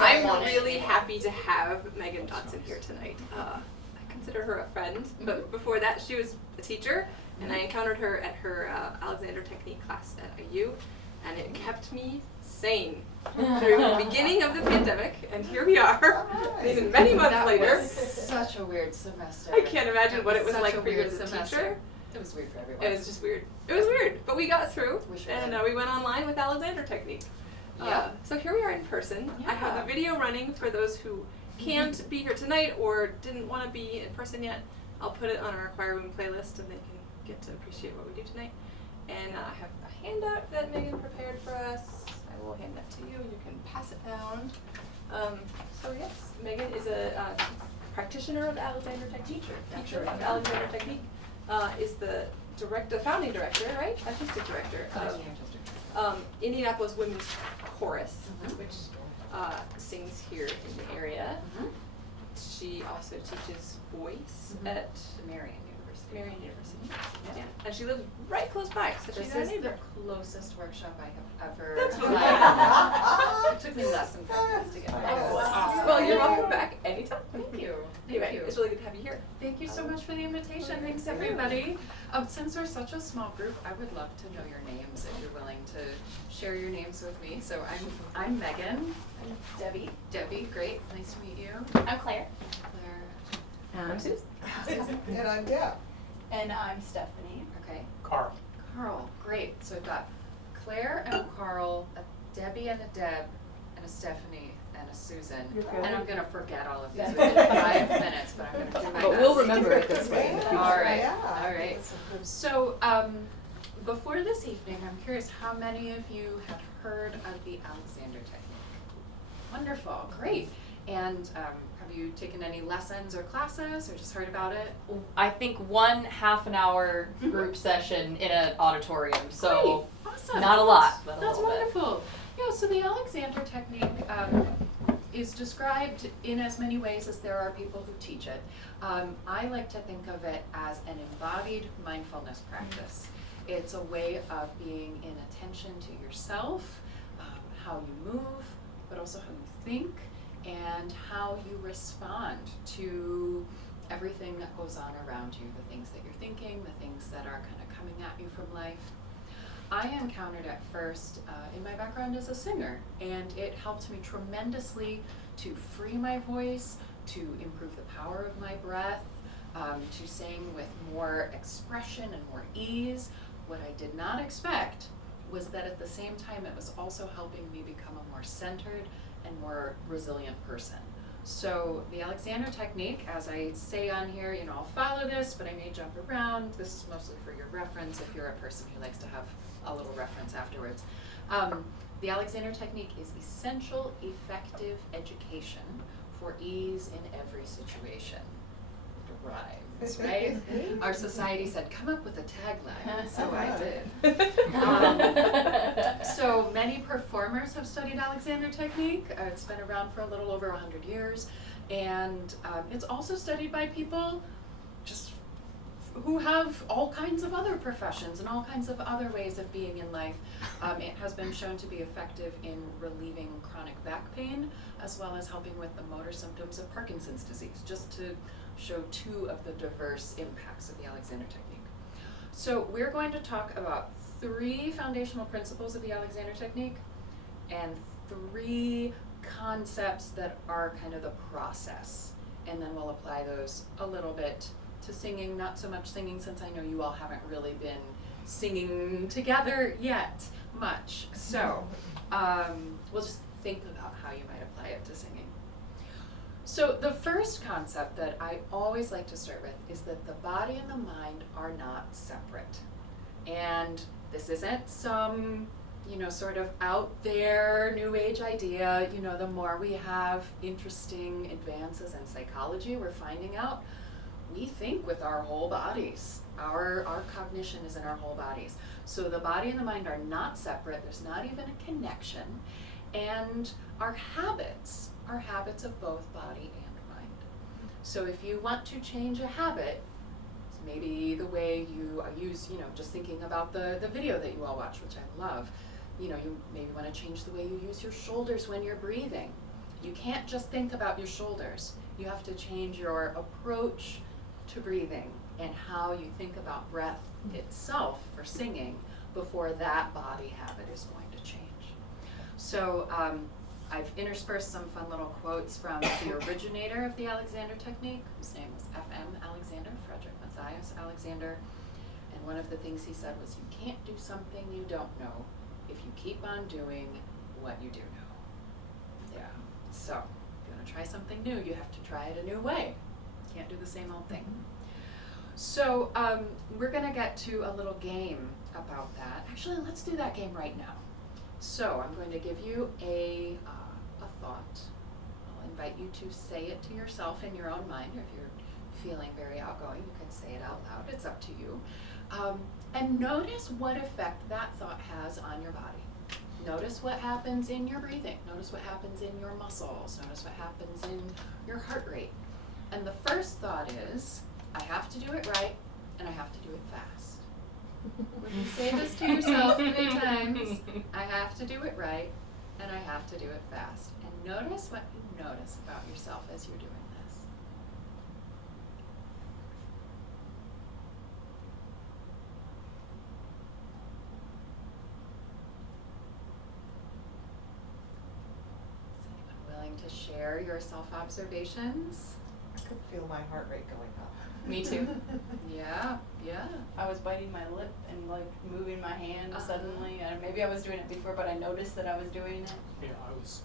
I'm really happy to have Meagan Johnson here tonight. I consider her a friend, but before that she was a teacher, and I encountered her at her Alexander Technique class at IU, and it kept me sane through the beginning of the pandemic, and here we are, even many months later. Was such a weird semester. I can't imagine what it was like for you as a teacher. It was weird for everyone. It was just weird. It was weird, but we got through, and we went online with Alexander Technique. So here we are in person. I have the video running for those who can't be here tonight or didn't want to be in person yet. I'll put it on our Choir Room playlist, and they can get to appreciate what we do tonight. And I have a handout that Meagan prepared for us. I will hand that to you. You can pass it down. So yes, Meagan is a practitioner of Alexander Technique. Teacher of Alexander Technique. Is the founding director, right? Artistic director of Indianapolis Women's Chorus, which sings here in the area. She also teaches voice at Marian University. Yeah. And she lives right close by, so she's our neighbor. This is the closest workshop I have ever That's really It took me less than 5 minutes to get there. Awesome. Well, you're welcome back anytime. Thank you. Anyway, it's really good to have you here. Thank you so much for the invitation. Thanks, everybody. Since we're such a small group, I would love to know your names if you're willing to share your names with me. So I'm Meagan. I'm Debbie. Debbie, great. Nice to meet you. I'm Claire. Claire. I'm Susan. And I'm Deb. And I'm Stephanie. Okay. Carl. Carl, great. So I've got Claire and a Carl, a Debbie and a Deb, and a Stephanie and a Susan. And I'm going to forget all of these within 5 minutes, but I'm going to do my best. But we'll remember it this way. All right. All right. So before this evening, I'm curious how many of you have heard of the Alexander Technique? Wonderful. Great. And have you taken any lessons or classes or just heard about it? I think one half-an-hour group session in an auditorium, so great. Awesome. not a lot, but That's a little wonderful. Yeah, so the Alexander Technique is described in as many ways as there are people who teach it. I like to think of it as an embodied mindfulness practice. It's a way of being in attention to yourself, how you move, but also how you think, and how you respond to everything that goes on around you, the things that you're thinking, the things that are kind of coming at you from life. I encountered at first in my background as a singer, and it helped me tremendously to free my voice, to improve the power of my breath, to sing with more expression and more ease. What I did not expect was that at the same time it was also helping me become a more centered and more resilient person. So the Alexander Technique, as I say on here, I'll follow this, but I may jump around. This is mostly for your reference if you're a person who likes to have a little reference afterwards. The Alexander Technique is essential, effective education for ease in every situation. It rhymes, right? Our society said, come up with a tagline, so I did. So many performers have studied Alexander Technique. It's been around for a little over 100 years, and it's also studied by people just who have all kinds of other professions and all kinds of other ways of being in life. It has been shown to be effective in relieving chronic back pain, as well as helping with the motor symptoms of Parkinson's disease, just to show 2 of the diverse impacts of the Alexander Technique. So we're going to talk about 3 foundational principles of the Alexander Technique and 3 concepts that are kind of the process. And then we'll apply those a little bit to singing, not so much singing since I know you all haven't really been singing together yet much. So we'll just think about how you might apply it to singing. So the first concept that I always like to start with is that the body and the mind are not separate. And this isn't some, sort of out there new age idea. The more we have interesting advances in psychology, we're finding out we think with our whole bodies. Our cognition is in our whole bodies. So the body and the mind are not separate. There's not even a connection. And our habits are habits of both body and mind. So if you want to change a habit, maybe the way you use, just thinking about the video that you all watch, which I love, you maybe want to change the way you use your shoulders when you're breathing. You can't just think about your shoulders. You have to change your approach to breathing and how you think about breath itself for singing before that body habit is going to change. So I've interspersed some fun little quotes from the originator of the Alexander technique, whose name was F.M. Alexander, Frederick Matthias Alexander. And one of the things he said was, you can't do something you don't know if you keep on doing what you do know. Yeah. So if you want to try something new, you have to try it a new way. You can't do the same old thing. So we're going to get to a little game about that. Actually, let's do that game right now. So I'm going to give you a thought. I'll invite you to say it to yourself in your own mind. If you're feeling very outgoing, you can say it out loud. It's up to you. And notice what effect that thought has on your body. Notice what happens in your breathing. Notice what happens in your muscles. Notice what happens in your heart rate. And the first thought is, I have to do it right, and I have to do it fast. When you say this to yourself 3 times, I have to do it right, and I have to do it fast. And notice what you notice about yourself as you're doing this. Is anyone willing to share your self-observations? I could feel my heart rate going up. Me too. Yeah. I was biting my lip and like moving my hand suddenly. And maybe I was doing it before, but I noticed that I was doing it. Yeah, I was.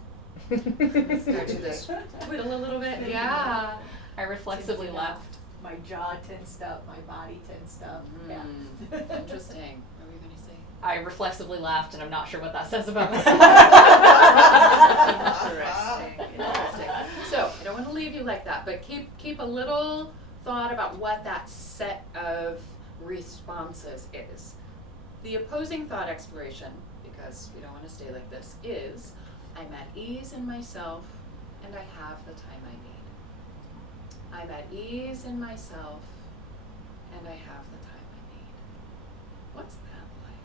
Start to this twiddle a little bit. Yeah. I reflexively laughed. My jaw tensed up, my body tensed up. Yeah. Interesting. What were you going to say? I reflexively laughed, and I'm not sure what that says about myself. Interesting. So I don't want to leave you like that, but keep a little thought about what that set of responses is. The opposing thought exploration, because we don't want to stay like this, is I'm at ease in myself and I have the time I need. I'm at ease in myself and I have the time I need. What's that like?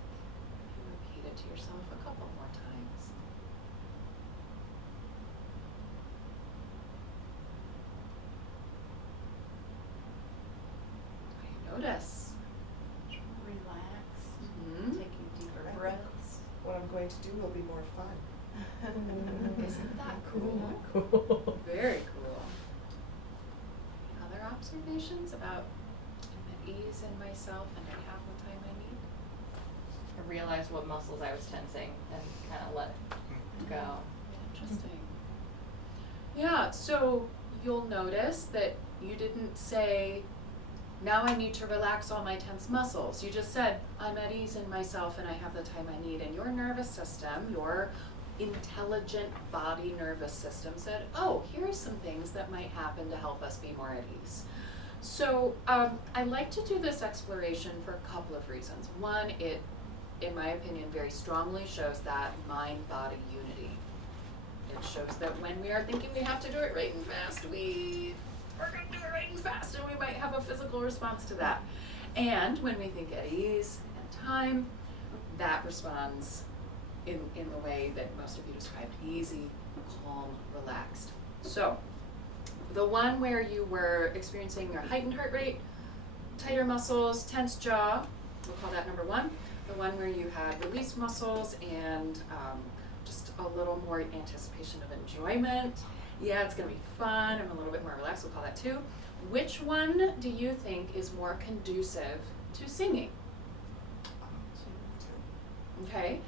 You repeat it to yourself a couple more times. What do you notice? Relax. Mm-hmm. Taking deeper breaths. What I'm going to do will be more fun. Isn't that cool? Cool. Very cool. Other observations about I'm at ease in myself and I have the time I need? I realized what muscles I was tensing and kind of let it go. Interesting. Yeah, so you'll notice that you didn't say, now I need to relax all my tense muscles. You just said, I'm at ease in myself and I have the time I need. And your nervous system, your intelligent body nervous system said, oh, here's some things that might happen to help us be more at ease. So I like to do this exploration for a couple of reasons. One, it, in my opinion, very strongly shows that mind-body unity. It shows that when we are thinking we have to do it right and fast, we're going to do it right and fast, and we might have a physical response to that. And when we think at ease and time, that responds in the way that most of you described, easy, calm, relaxed. So the one where you were experiencing your heightened heart rate, tighter muscles, tense jaw, we'll call that number 1. The one where you had released muscles and just a little more anticipation of enjoyment. Yeah, it's going to be fun. I'm a little bit more relaxed. We'll call that 2. Which one do you think is more conducive to singing? Okay.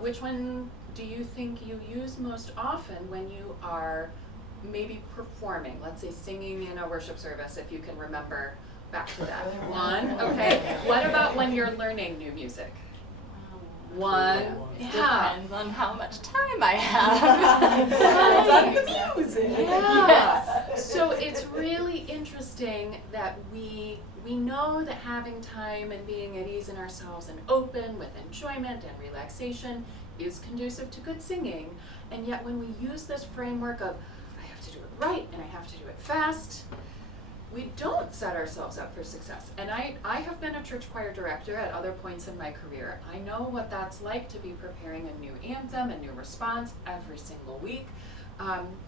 Which one do you think you use most often when you are maybe performing? Let's say singing in a worship service, if you can remember back to that. 1, okay. What about when you're learning new music? 1, yeah. Depends on how much time I have. Depends on the music. Yeah. Yes. So it's really interesting that we know that having time and being at ease in ourselves and open with enjoyment and relaxation is conducive to good singing. And yet when we use this framework of I have to do it right and I have to do it fast, we don't set ourselves up for success. And I have been a church choir director at other points in my career. I know what that's like to be preparing a new anthem, a new response every single week.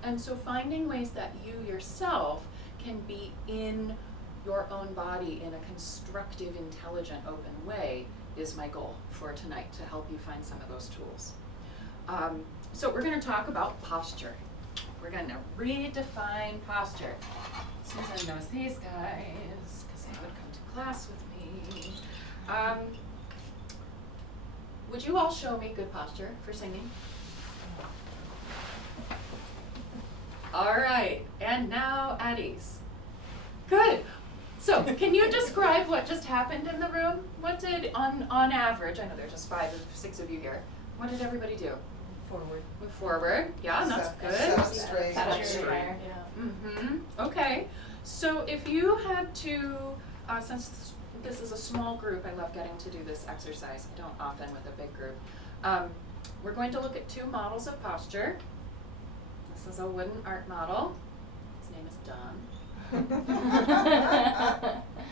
And so finding ways that you yourself can be in your own body in a constructive, intelligent, open way is my goal for tonight, to help you find some of those tools. So we're going to talk about posture. We're going to redefine posture. Susan knows these guys because they would come to class with me. Would you all show me good posture for singing? All right, and now at ease. Good. So can you describe what just happened in the room? What did, on average, I know there's just 5 or 6 of you here, what did everybody do? Forward. Move forward. Yeah, that's good. Set straight. Set straight. Yeah. Mm-hmm. Okay. So if you had to, since this is a small group, I love getting to do this exercise. I don't often with a big group. We're going to look at 2 models of posture. This is a wooden art model. His name is Don.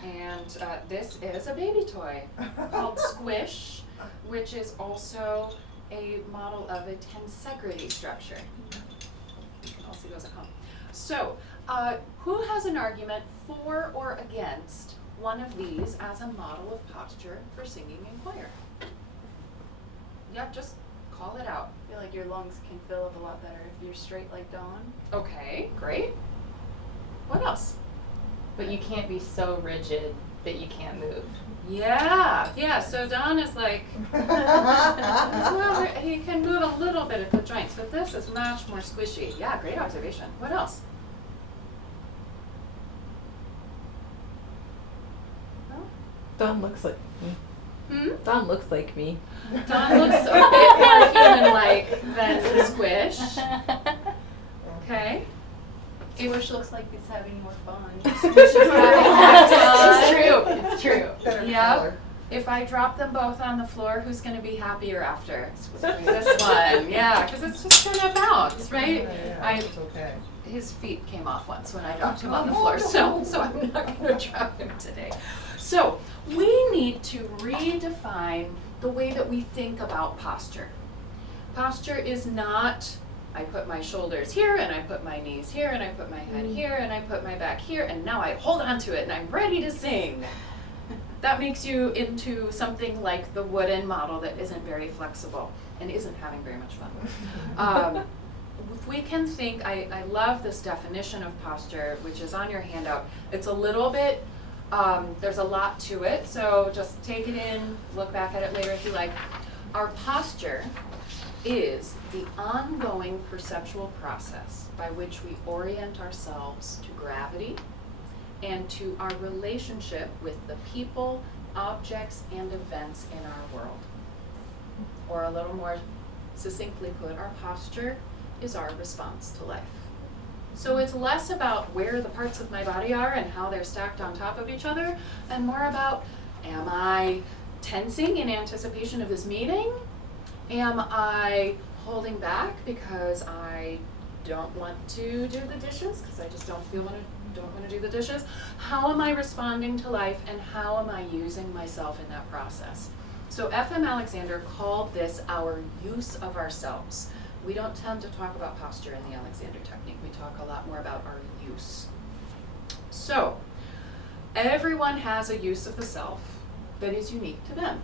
And this is a baby toy called Squish, which is also a model of a tensegrity structure. You can all see those at home. So, who has an argument for or against one of these as a model of posture for singing in choir? Yep, just call it out. I feel like your lungs can fill up a lot better if you're straight like Dawn. Okay, great. What else? But you can't be so rigid that you can't move. Yeah, so Don is like, well, he can move a little bit at the joints, but this is much more squishy. Yeah, great observation. What else? Don looks like me. Don looks like me. Don looks a bit more human-like than Squish. Okay. Squish looks like it's having more fun. Squish is having more fun. It's true. It's true. Better Yep. color. If I drop them both on the floor, who's going to be happier after? This one, yeah, because it's just going to bounce, right? Yeah, it's okay. His feet came off once when I dropped him on the floor, so I'm not going to drop him today. So we need to redefine the way that we think about posture. Posture is not, I put my shoulders here, and I put my knees here, and I put my head here, and I put my back here, and now I hold on to it, and I'm ready to sing. That makes you into something like the wooden model that isn't very flexible and isn't having very much fun. If we can think, I love this definition of posture, which is on your handout. It's a little bit, there's a lot to it, so just take it in, look back at it later if you like. Our posture is the ongoing perceptual process by which we orient ourselves to gravity and to our relationship with the people, objects, and events in our world. Or a little more succinctly put, our posture is our response to life. So it's less about where the parts of my body are and how they're stacked on top of each other, and more about, am I tensing in anticipation of this meeting? Am I holding back because I don't want to do the dishes, because I just don't want to do the dishes? How am I responding to life, and how am I using myself in that process? So F.M. Alexander called this our use of ourselves. We don't tend to talk about posture in the Alexander technique. We talk a lot more about our use. So everyone has a use of the self that is unique to them.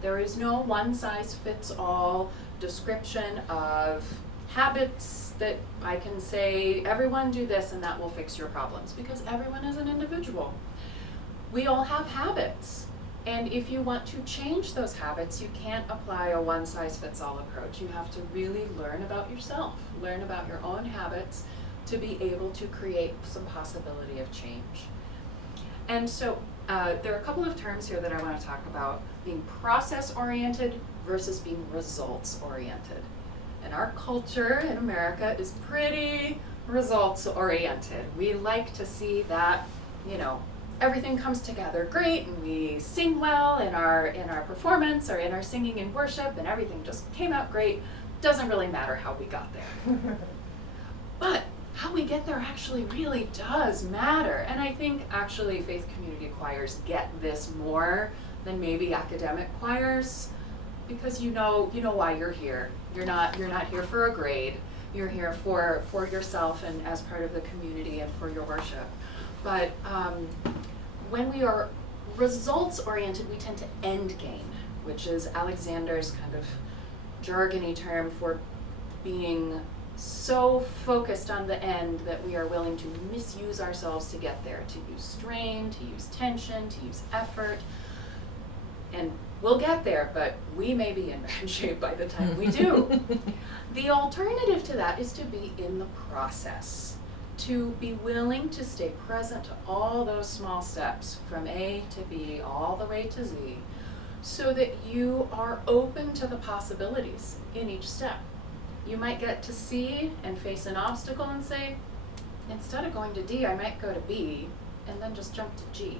There is no one-size-fits-all description of habits that I can say, everyone do this and that will fix your problems, because everyone is an individual. We all have habits. And if you want to change those habits, you can't apply a one-size-fits-all approach. You have to really learn about yourself, learn about your own habits to be able to create some possibility of change. And so there are a couple of terms here that I want to talk about, being process-oriented versus being results-oriented. And our culture in America is pretty results-oriented. We like to see that, everything comes together great, and we sing well in our performance or in our singing and worship, and everything just came out great. Doesn't really matter how we got there. But how we get there actually really does matter. And I think actually faith community choirs get this more than maybe academic choirs, because you know why you're here. You're not here for a grade. You're here for yourself and as part of the community and for your worship. But when we are results oriented, we tend to end gain, which is Alexander's kind of jargony term for being so focused on the end that we are willing to misuse ourselves to get there, to use strain, to use tension, to use effort. And we'll get there, but we may be in bad shape by the time we do. The alternative to that is to be in the process, to be willing to stay present to all those small steps from A to B all the way to Z, so that you are open to the possibilities in each step. You might get to C and face an obstacle and say, instead of going to D, I might go to B and then just jump to G.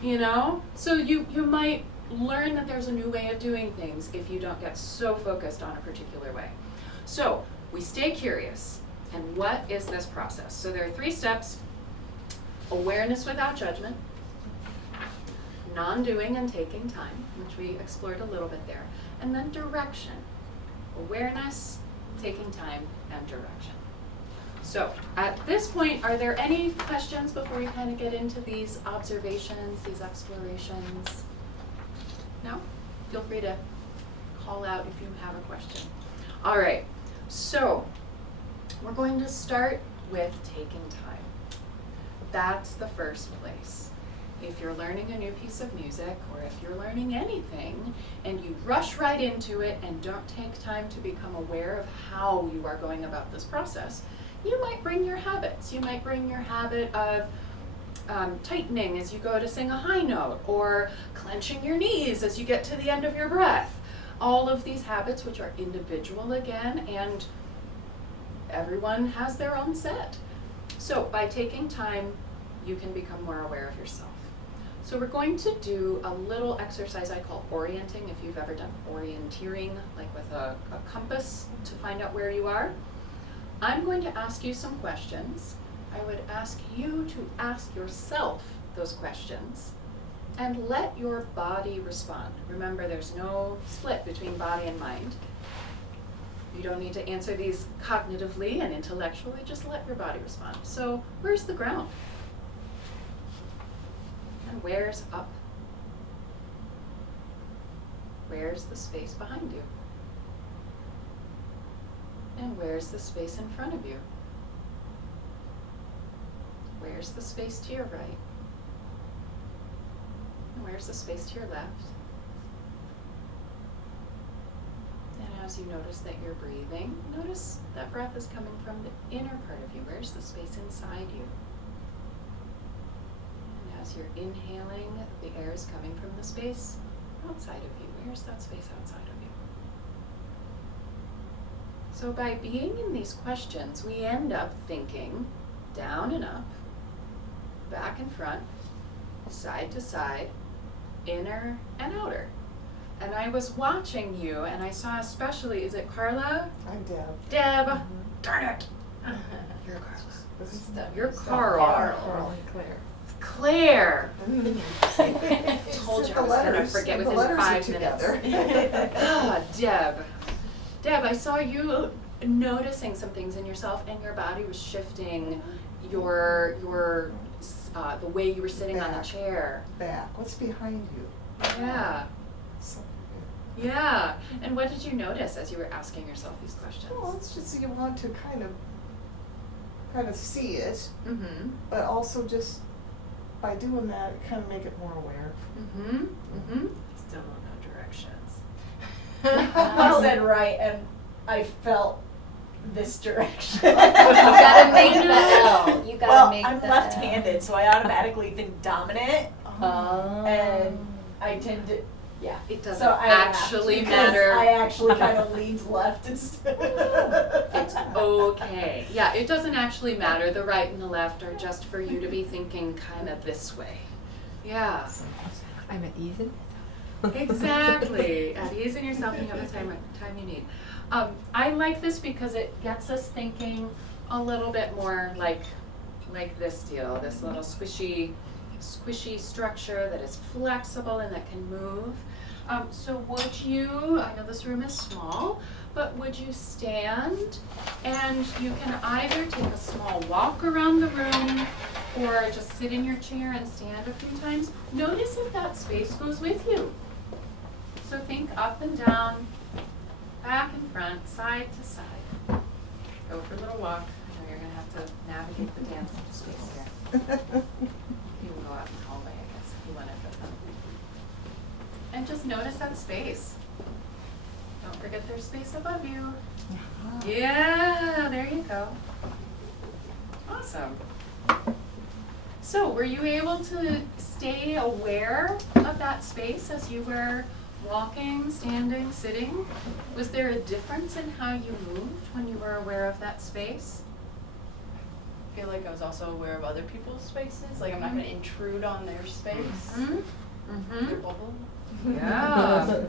You know? So you might learn that there's a new way of doing things if you don't get so focused on a particular way. So we stay curious. And what is this process? So there are 3 steps: awareness without judgment, non-doing and taking time, which we explored a little bit there, and then direction. Awareness, taking time, and direction. So at this point, are there any questions before we kind of get into these observations, these explorations? No? Feel free to call out if you have a question. All right, so we're going to start with taking time. That's the first place. If you're learning a new piece of music, or if you're learning anything, and you rush right into it and don't take time to become aware of how you are going about this process, you might bring your habits. You might bring your habit of tightening as you go to sing a high note, or clenching your knees as you get to the end of your breath. All of these habits, which are individual again, and everyone has their own set. So by taking time, you can become more aware of yourself. So we're going to do a little exercise I call orienting, if you've ever done orienteering, like with a compass to find out where you are. I'm going to ask you some questions. I would ask you to ask yourself those questions and let your body respond. Remember, there's no split between body and mind. You don't need to answer these cognitively and intellectually, just let your body respond. So where's the ground? And where's up? Where's the space behind you? And where's the space in front of you? Where's the space to your right? And where's the space to your left? And as you notice that you're breathing, notice that breath is coming from the inner part of you. Where's the space inside you? And as you're inhaling, the air is coming from the space outside of you. Where's that space outside of you? So by being in these questions, we end up thinking down and up, back and front, side to side, inner and outer. And I was watching you, and I saw especially, is it Carla? I'm Deb. Deb. Mhm. Darn it. You're Carla. This is You're Carl. Carl and Claire. Claire. It's Told you the I was going to letters. forget The within letters are 5 minutes. together. Ah, Deb. Deb, I saw you noticing some things in yourself, and your body was shifting your the way you were sitting on the Back. chair. Back. What's behind you? Yeah. Something. Yeah. And what did you notice as you were asking yourself these questions? Well, it's just you want to kind of see it, Mm-hmm. but also just by doing that, kind of make it more aware. Mm-hmm. Mm-hmm. Still don't know directions. Well- I said right, and I felt this direction. You gotta make the L. You gotta make I'm left-handed, so I automatically think dominant, and I tend to, yeah. It doesn't So I actually because matter. I actually kind of leaned left instead. It's okay. Yeah, it doesn't actually matter. The right and the left are just for you to be thinking kind of this way. Yeah. I'm at ease in Exactly. At ease in yourself, and you have the time you need. I like this because it gets us thinking, a little bit more like this deal, this little squishy structure that is flexible and that can move. So would you, I know this room is small, but would you stand, and you can either take a small walk around the room or just sit in your chair and stand a few times. Notice if that space goes with you. So think up and down, back and front, side to side. Go for a little walk. I know you're going to have to navigate the dance space here. You can go out in the hallway, I guess, if you want to. And just notice that space. Don't forget there's space above you. Yeah, there you go. Awesome. So were you able to stay aware of that space as you were walking, standing, sitting? Was there a difference in how you moved when you were aware of that space? I feel like I was also aware of other people's spaces. Like I'm not going to intrude on their space, their bubble. Yeah.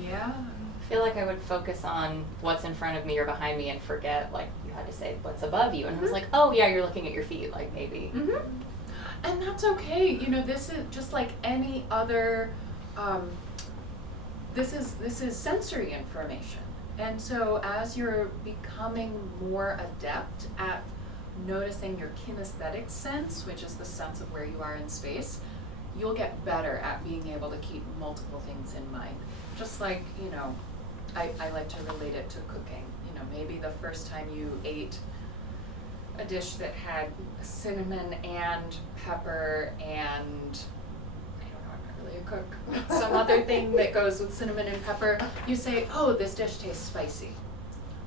Yeah. I feel like I would focus on what's in front of me or behind me and forget, like, you had to say what's above you. And I was like, oh, yeah, you're looking at your feet, like, maybe. And that's okay. You know, this is just like any other, this is sensory information. And so as you're becoming more adept at noticing your kinesthetic sense, which is the sense of where you are in space, you'll get better at being able to keep multiple things in mind. Just like, you know, I like to relate it to cooking. You know, maybe the first time you ate a dish that had cinnamon and pepper and, I don't know, I'm not really a cook, but some other thing that goes with cinnamon and pepper, you say, oh, this dish tastes spicy.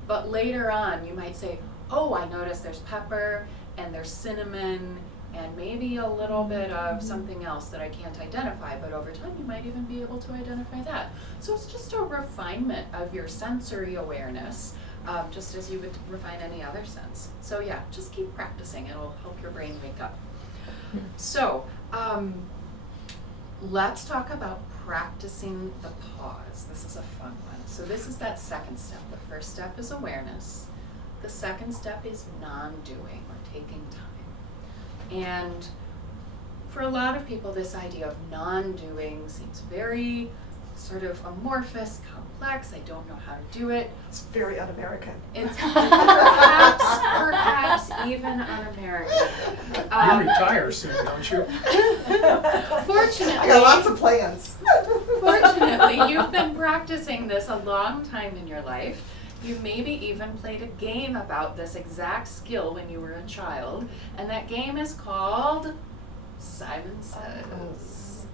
But later on, you might say, oh, I noticed there's pepper and there's cinnamon and maybe a little bit of something else that I can't identify, but over time you might even be able to identify that. So it's just a refinement of your sensory awareness, just as you would refine any other sense. So yeah, just keep practicing. It'll help your brain wake up. So let's talk about practicing the pause. This is a fun one. So this is that second step. The first step is awareness. The second step is non-doing or taking time. And for a lot of people, this idea of non-doing seems very sort of amorphous, complex. I don't know how to do it. It's very un-American. It's perhaps even un-American. You retire soon, don't you? Fortunately, I got lots of plans. Fortunately, you've been practicing this a long time in your life. You maybe even played a game about this exact skill when you were a child, and that game is called Simon Says.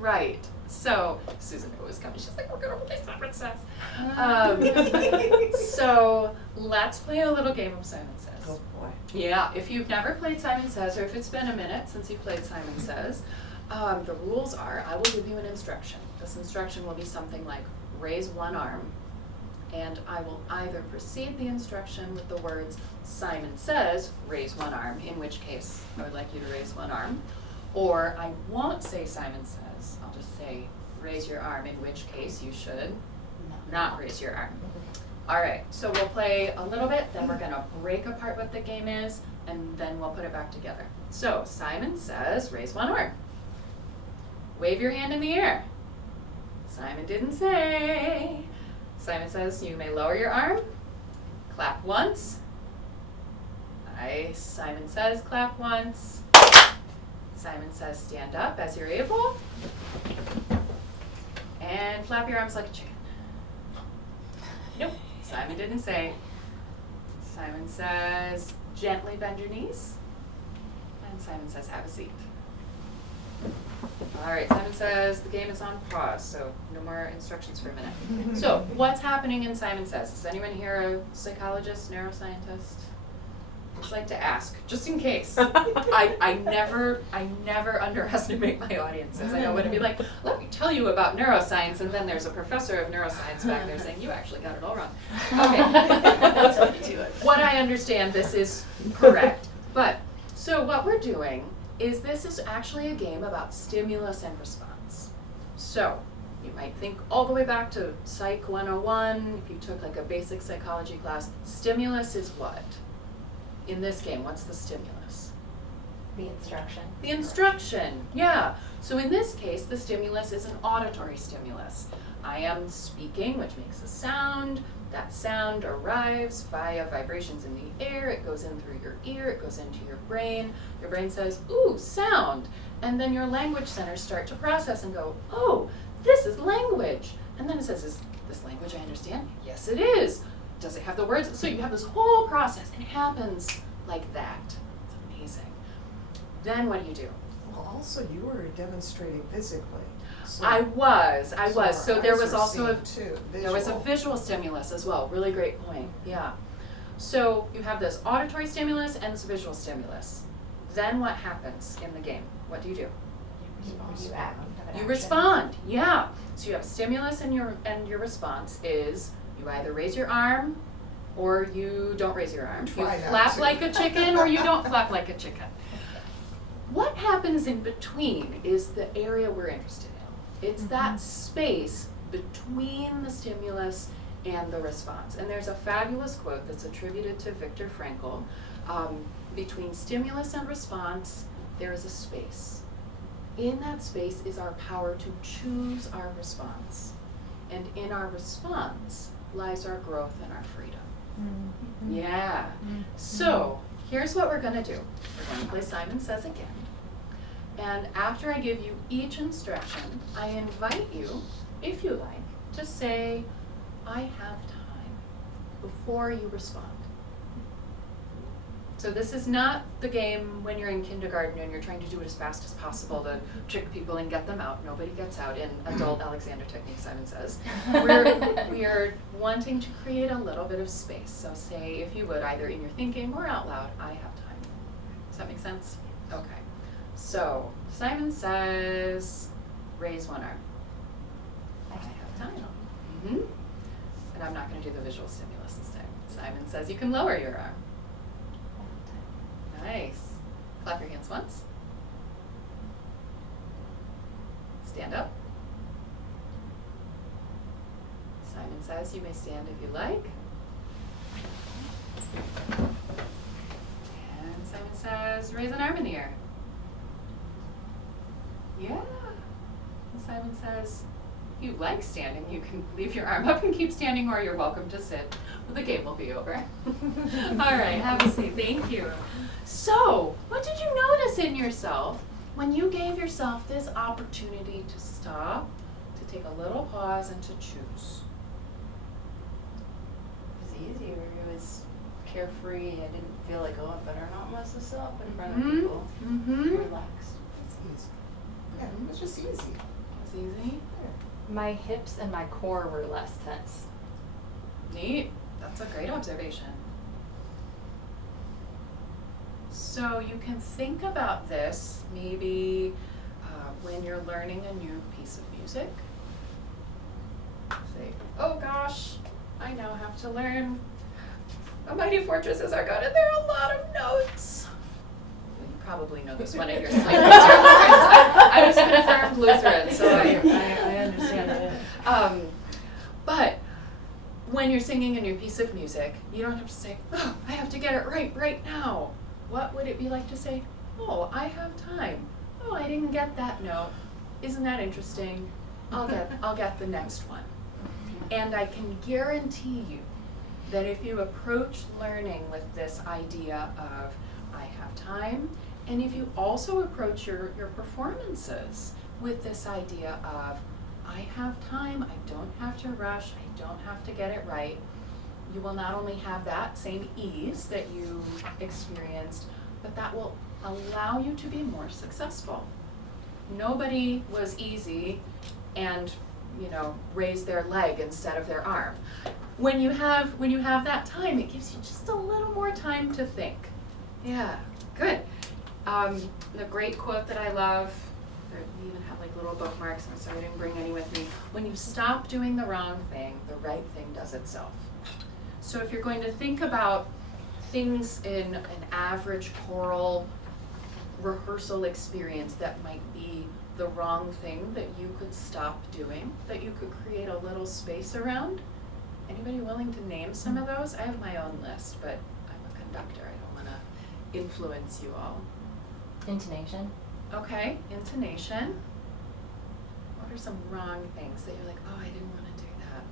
Right. So Susan knew it was coming. She's like, we're gonna play Simon Says. So let's play a little game of Simon Says. Oh boy. Yeah. If you've never played Simon Says, or if it's been a minute since you played Simon Says, the rules are: I will give you an instruction. This instruction will be something like raise one arm. And I will either precede the instruction with the words, Simon says, raise one arm, in which case I would like you to raise one arm. Or I won't say Simon says, I'll just say, raise your arm, in which case you should not raise your arm. All right, so we'll play a little bit, then we're gonna break apart what the game is, and then we'll put it back together. So Simon says, raise one arm. Wave your hand in the air. Simon didn't say. Simon says you may lower your arm, clap once. Nice. Simon says clap once. Simon says stand up as you're able. And flap your arms like a chicken. Nope. Simon didn't say. Simon says gently bend your knees. And Simon says have a seat. All right, Simon says the game is on pause, so no more instructions for a minute. So what's happening in Simon Says? Is anyone here a psychologist, neuroscientist? I just like to ask, just in case. I never underestimate my audiences. I know what it'd be like, let me tell you about neuroscience, and then there's a professor of neuroscience back there saying, you actually got it all wrong. Okay. What I understand, this is correct. But, so what we're doing is this is actually a game about stimulus and response. So, you might think all the way back to Psych 101, if you took like a basic psychology class, stimulus is what? in this game, what's the stimulus? The instruction. The instruction, yeah. So in this case, the stimulus is an auditory stimulus. I am speaking, which makes a sound. That sound arrives via vibrations in the air. It goes in through your ear. It goes into your brain. Your brain says, ooh, sound. And then your language centers start to process and go, oh, this is language. And then it says, is this language I understand? Yes, it is. Does it have the words? So you have this whole process. It happens like that. It's amazing. Then what do? Well, also you were demonstrating physically. So I was. So our there eyes was are also seeing too, there was a visual. visual stimulus as well. Really great point. Yeah. So you have this auditory stimulus and this visual stimulus. Then what happens in the game? What do? You act. You respond. Yeah. So you have a stimulus and your response is you either raise your arm or you don't raise your arm. You Try not flap to. like a chicken or you don't flap like a chicken. What happens in between is the area we're interested in. It's that space between the stimulus and the response. And there's a fabulous quote that's attributed to Viktor Frankl. Between stimulus and response, there is a space. In that space is our power to choose our response. And in our response lies our growth and our freedom. Yeah. So here's what we're going to do. We're going to play Simon Says again. And after I give you each instruction, I invite you, if you like, to say, I have time, before you respond. So this is not the game when you're in kindergarten and you're trying to do it as fast as possible to trick people and get them out. Nobody gets out in adult Alexander technique, Simon says. We are wanting to create a little bit of space. So say, if you would, either in your thinking or out loud, I have time. Does that make sense? Okay. So Simon says, raise one arm. I have time. Mm-hmm. And I'm not going to do the visual stimulus this time. Simon says you can lower your arm. Nice. Clap your hands once. Stand up. Simon says you may stand if you like. And Simon says raise an arm in the air. Yeah. And Simon says if you like standing, you can leave your arm up and keep standing, or you're welcome to sit. Well, the game will be over. All right, have a seat. Thank you. So, what did you notice in yourself when you gave yourself this opportunity to stop, to take a little pause, and to choose? It was easier. It was carefree. I didn't feel like, oh, I better not mess this up in front of people. Relaxed. It's easy. Yeah, it was just easy. It was easy. My hips and my core were less tense. Neat. That's a great observation. So you can think about this maybe when you're learning a new piece of music. Say, oh gosh, I now have to learn A Mighty Fortress Is Our God, and there are a lot of notes. Well, you probably know this one at your sleep. I was confirmed Lutheran, so I understand it. But when you're singing a new piece of music, you don't have to say, oh, I have to get it right now. What would it be like to say, oh, I have time. Oh, I didn't get that note. Isn't that interesting? I'll get the next one. And I can guarantee you that if you approach learning with this idea of I have time, and if you also approach your performances with this idea of I have time, I don't have to rush, I don't have to get it right, you will not only have that same ease that you experienced, but that will allow you to be more successful. Nobody was easy and, raised their leg instead of their arm. When you have that time, it gives you just a little more time to think. Yeah, good. The great quote that I love, we even have like little bookmarks, so I didn't bring any with me. When you stop doing the wrong thing, the right thing does itself. So if you're going to think about things in an average choral rehearsal experience that might be the wrong thing that you could stop doing, that you could create a little space around. Anybody willing to name some of those? I have my own list, but I'm a conductor. I don't want to influence you all? Intonation. Okay, intonation. What are some wrong things that you're like, oh, I didn't want to do that?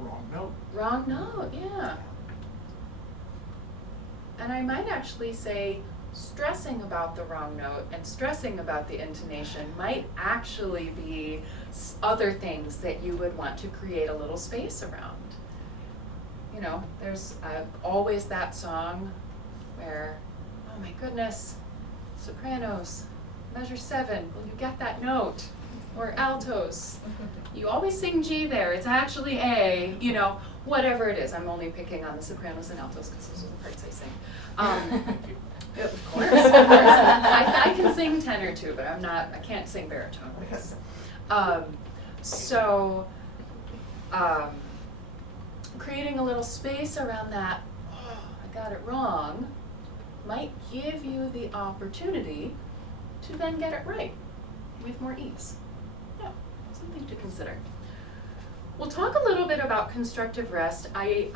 Wrong note. Wrong note, yeah. And I might actually say stressing about the wrong note and stressing about the intonation might actually be other things that you would want to create a little space around. You know, there's always that song where, oh my goodness, sopranos, measure 7, will you get that note? Or altos, you always sing G there, it's actually A, you know, whatever it is. I'm only picking on the sopranos and altos because those are the parts I sing. Of course, of course. I can sing tenor too, but I can't sing baritone. Creating a little space around that, oh, I got it wrong, might give you the opportunity to then get it right with more ease. Yeah, something to consider. We'll talk a little bit about constructive rest. I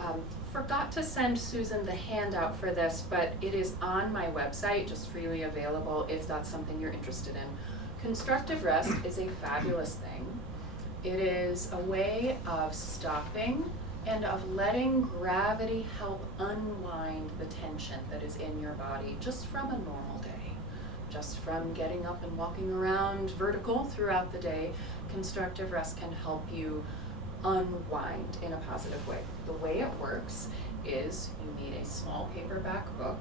forgot to send Susan the handout for this, but it is on my website, just freely available if that's something you're interested in. Constructive rest is a fabulous thing. It is a way of stopping and of letting gravity help unwind the tension that is in your body just from a normal day. Just from getting up and walking around vertical throughout the day, constructive rest can help you unwind in a positive way. The way it works is you need a small paperback book.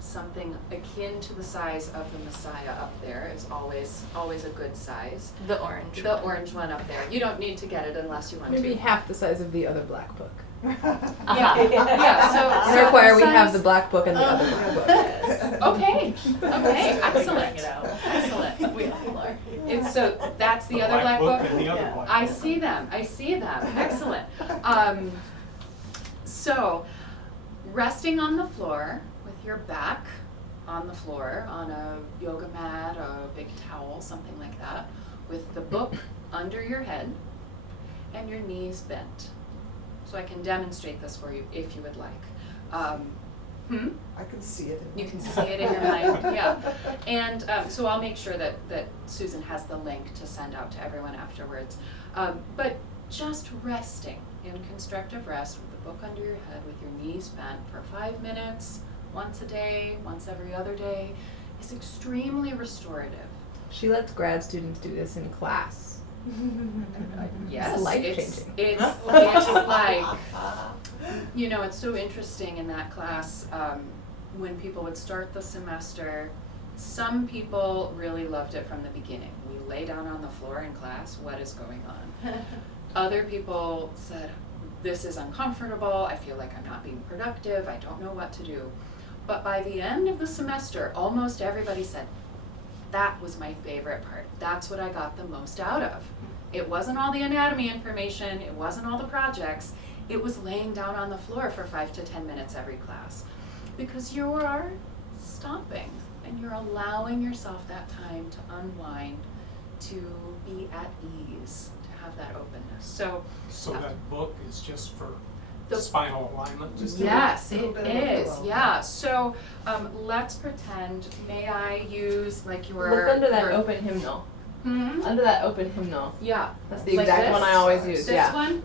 Something akin to the size of the Messiah up there is always a good size. The orange. The orange one up there. You don't need to get it unless you want Maybe to. half the size of the other black book. Yeah. So I require we size- have the black book and the other black book. Okay. Excellent. Excellent. We all are. It's so that's the other black book. And the other Yeah. black I book. see them. Excellent. So, resting on the floor with your back on the floor, on a yoga mat, a big towel, something like that, with the book under your head and your knees bent. So I can demonstrate this for you if you would like. I can see it. You can see it in your mind, yeah. And so I'll make sure that Susan has the link to send out to everyone afterwards. But just resting in constructive rest with the book under your head with your knees bent for 5 minutes, once a day, once every other day, is extremely restorative. She lets grad students do this in class. Yes, It's life-changing. It's like, you know, it's so interesting in that class, when people would start the semester, some people really loved it from the beginning. We lay down on the floor in class, what is going on? Other people said, this is uncomfortable, I feel like I'm not being productive, I don't know what to do. But by the end of the semester, almost everybody said, that was my favorite part. That's what I got the most out of. It wasn't all the anatomy information, it wasn't all the projects, it was laying down on the floor for 5 to 10 minutes every class. Because you are stopping and you're allowing yourself that time to unwind, to be at ease, to have that openness. So that book is just for The- spinal alignment? yes, little it bit of is, overload. yeah. So let's pretend, may I use like your... Look under that your- open hymnal. Hmm? Under that open hymnal. Yeah. That's the Like exact this? one I always use. This yeah. one?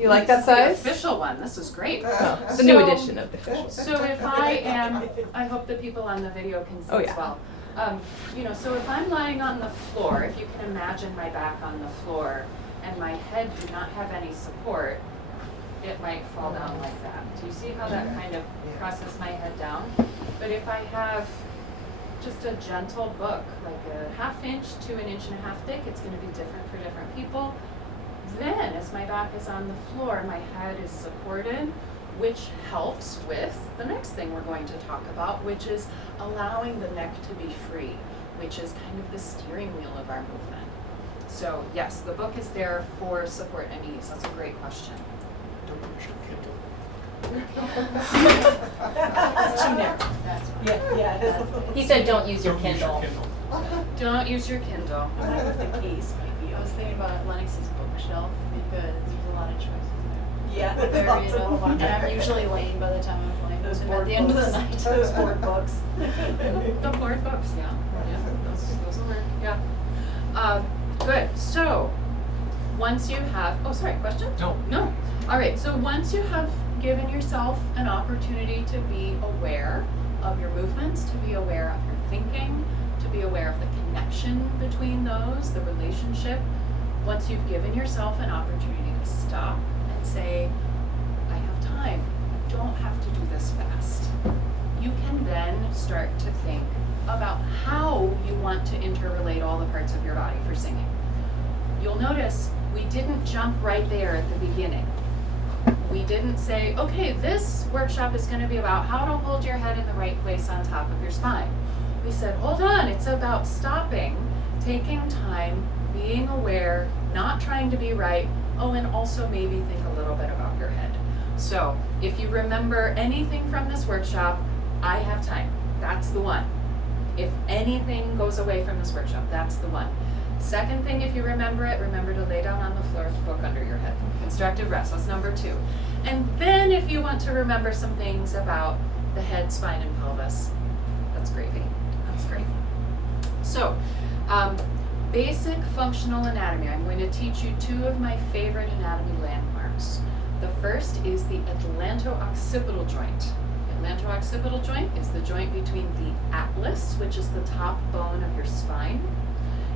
You like that This is the size? official one, this is great. Oh, it's the new So- edition of the official. So if I am, I hope the people on the video can see Oh, as yeah. well. You know, so if I'm lying on the floor, if you can imagine my back on the floor and my head do not have any support, it might fall down like that. Do you see how that kind of presses my head down? But if I have just a gentle book, like a 1/2 inch to 1.5 inches thick, it's gonna be different for different people. Then, as my back is on the floor, my head is supported, which helps with the next thing we're going to talk about, which is allowing the neck to be free, which is kind of the steering wheel of our movement. So yes, the book is there for support and ease. That's a great question. Don't use your Kindle. It's too narrow. That's Yeah, it is. He said don't use your Don't use your Kindle. Kindle. Don't use your Kindle. I wonder what the case might be. I was thinking about Lennox's bookshelf because there's a lot of choices there. Yeah, Very there's lots little, of and I'm usually lame by the time I'm playing. Those At board the end of the books. night. Those board books. The board books, yeah. Yeah, those will work, yeah. Good, so, once you have, oh, sorry, question? No. No. All right, so once you have given yourself an opportunity to be aware of your movements, to be aware of your thinking, to be aware of the connection between those, the relationship, once you've given yourself an opportunity to stop and say, I have time, I don't have to do this fast, you can then start to think about how you want to interrelate all the parts of your body for singing. You'll notice we didn't jump right there at the beginning. We didn't say, okay, this workshop is going to be about how to hold your head in the right place on top of your spine. We said, hold on, it's about stopping, taking time, being aware, not trying to be right, oh, and also maybe think a little bit about your head. So if you remember anything from this workshop, I have time. That's the one. If anything goes away from this workshop, that's the one. Second thing, if you remember it, remember to lay down on the floor with the book under your head. Constructive rest, that's number 2. And then if you want to remember some things about the head, spine, and pelvis, that's gravy. That's great. So, basic functional anatomy. I'm going to teach you 2 of my favorite anatomy landmarks. The first is the atlanto-occipital joint. The atlanto-occipital joint is the joint between the atlas, which is the top bone of your spine,